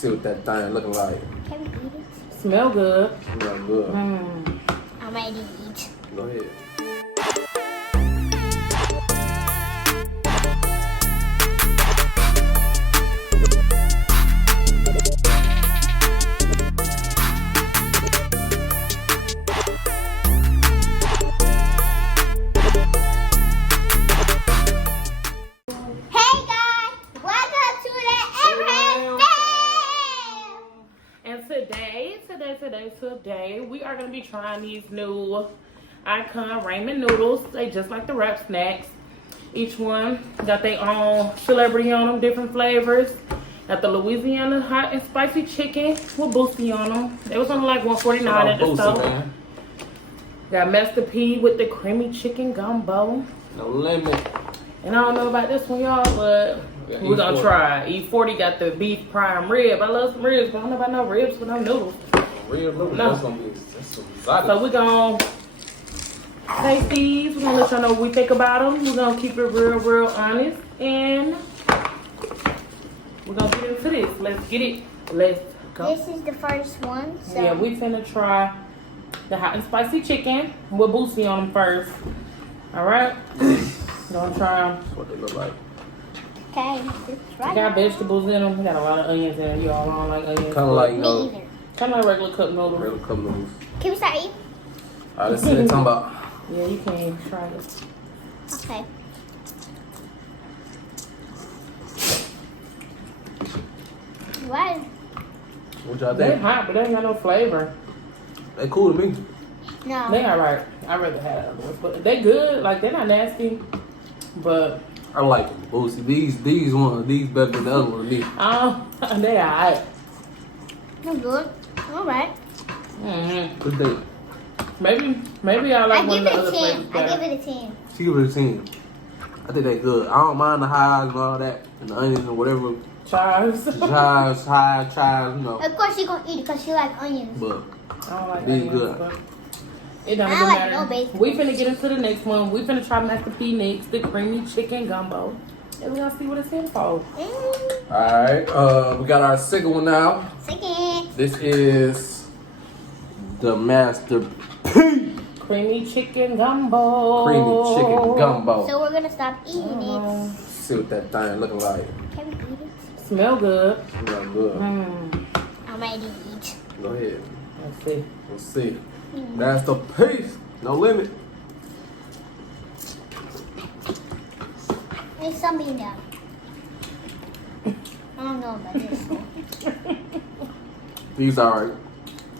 see what that thing looking like. Can we eat it? Smell good. Smell good. I'm ready to eat. Go ahead. Today we are going to be trying these new Icon ramen noodles. They just like the wrap snacks. Each one got their own celebrity on them, different flavors. Got the Louisiana hot and spicy chicken with Boosie on them. It was only like $1.49 at the store. Got Master P with the creamy chicken gumbo. No limit. And I don't know about this one, y'all, but we're going to try. E40 got the beef prime rib. I love some ribs, but I don't know about no ribs with no noodles. Real noodles, no. That's some exotic. So we're going to taste these. We're going to let y'all know what we think about them. We're going to keep it real honest. And we're going to get into this. Let's get it. Let's go. This is the first one. So. Yeah, we finna try the hot and spicy chicken with Boosie on them first. All right? Gonna try them. That's what they look like. Okay. Right. Got vegetables in them. We got a lot of onions in them. You all don't like onions. Kind of like, me either. Kind of like regular cup noodles. Regular cup noodles. Can we start eating? All right, let's see what they're talking about. Yeah, you can try it. Okay. What? What y'all They think? hot, but they ain't got no flavor. They cool to me. No. They alright. I'd rather have other ones. But they good. Like, they're not nasty. But I like them. Boosie. These better than the other one to me. they alright. No good. All right. Good day. Maybe I like I one give of the it other a 10. flavors I better. give it a 10. She give it a 10. I think they good. I don't mind the highs and all that, and the onions and whatever. Chives. Chives, you know. Of course she gonna eat it because she like onions. But I don't like these onions, good. but it don't I even like matter. no bacon. We finna get into the next one. We finna try Master P next, the creamy chicken gumbo. And we're gonna see what it's in for. Alright, we got our second one now. Second. This is the Master P Creamy chicken gumbo. creamy chicken gumbo. So we're gonna stop eating it. See what that thing looking like. Can we eat it? Smell good. Smell good. I'm ready to eat. Go ahead. Let's see. Let's see. Master P. No limit. There's something in there. I don't know about this one. These alright.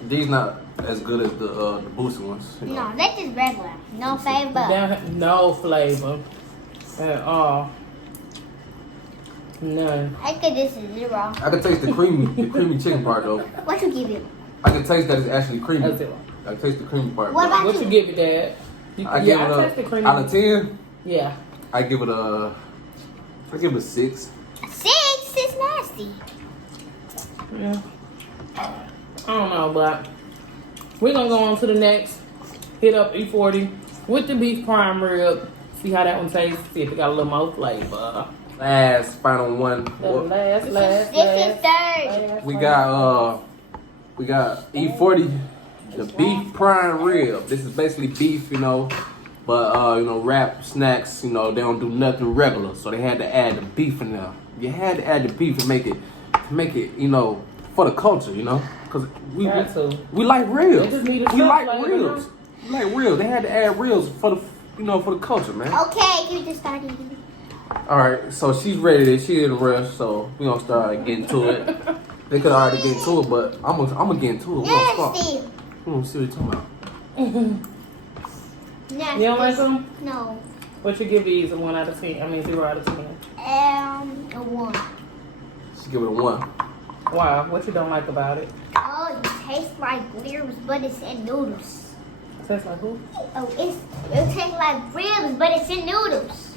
These not as good as the Boosie ones. You know. No, that's just regular. No flavor. No flavor at all. None. I give this a 0. I can taste the creamy chicken part though. What you give it? I can taste that it's actually creamy. That's it. I can taste the creamy part. What about What you give it, Dad? I give it I taste the creamy. out of 10. Yeah. I give it a 6. 6 is nasty. Yeah. I don't know, but we're gonna go on to the next. Hit up E40 with the beef prime rib. See how that one tastes. See if it got a little more flavor. Last final one. Last. This is third. We got E40 the beef prime rib. This is basically beef, you know, but wrap snacks, you know, they don't do nothing regular, so they had to add the beef in there. You had to add the beef to make it, you know, for the culture, you know, because we like ribs. They just need a We like flavor, ribs. We like ribs. They had to add ribs for the, you know, for the culture, man. Okay, you just start eating. All right, so she's ready. She in a rush, so we gonna start getting to it. They could already get into it, but I'm gonna get into it. Nasty. We gonna see what you're talking about. Nasty. You don't like them? No. What you give these? A 1 out of 10? I mean 0 out of 10. A 1. She give it a 1. Wow, what you don't like about it? Oh, it tastes like ribs, but it's in noodles. It tastes like who? Oh, it tastes like ribs, but it's in noodles.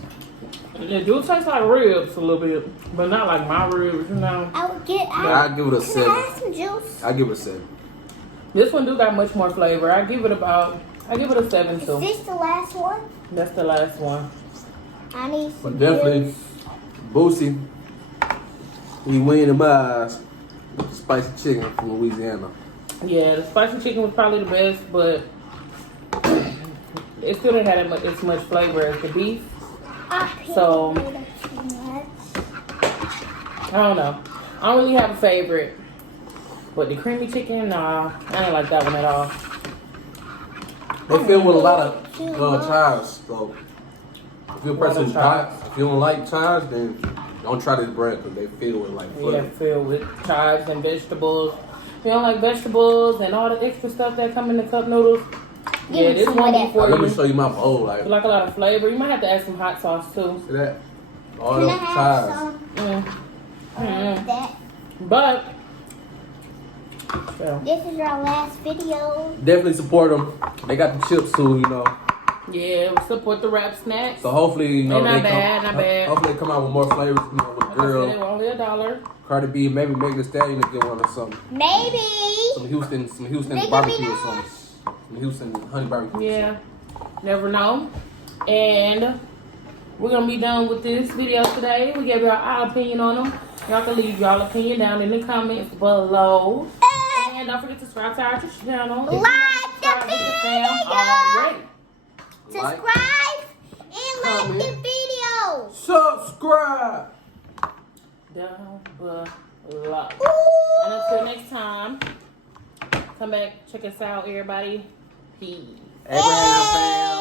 It do taste like ribs a little bit, but not like my ribs, you know. I give it a 7. Can I have some juice? I give it a 7. This one do got much more flavor. I give it a 7 Is too. this the last one? That's the last one. I need some But definitely, juice. Boosie, he winning the eyes. spicy chicken from Louisiana. Yeah, the spicy chicken was probably the best, but it still didn't have as much flavor as the beef. So I don't know. I don't really have a favorite, but the creamy chicken, nah, I didn't like that one at all. They filled with a lot of chives, so if you're a person who if you don't like chives, then don't try this brand because they filled with like flavor. Yeah, filled with chives and vegetables. If you don't like vegetables and all the extra stuff that come in the cup noodles, yeah, this one before Let me show you my bowl. Like, you like a lot of flavor. You might have to add some hot sauce too. See that? All those chives. That. But so, This is our last video. Definitely support them. They got the chips too, you know. yeah, support the wrap snacks. So hopefully, you know, Not bad. Hopefully they come out with more flavors, you know, with Like I girl. said, they were only $1. Cardi B, maybe Megan Thee Stallion to get one or something. Maybe. Some Houston Nicki barbecue or Minaj. something. Some Houston honey barbecue. Yeah, never know. And we're gonna be done with this video today. We gave y'all our opinion on them. Y'all can leave y'all opinion down in the comments below. And don't forget to subscribe to our channel. Like the video. Alright. Subscribe and like the video. Subscribe. Down below. Ooh. And until next time, come back, check us out, everybody. Peace. Abraham fam.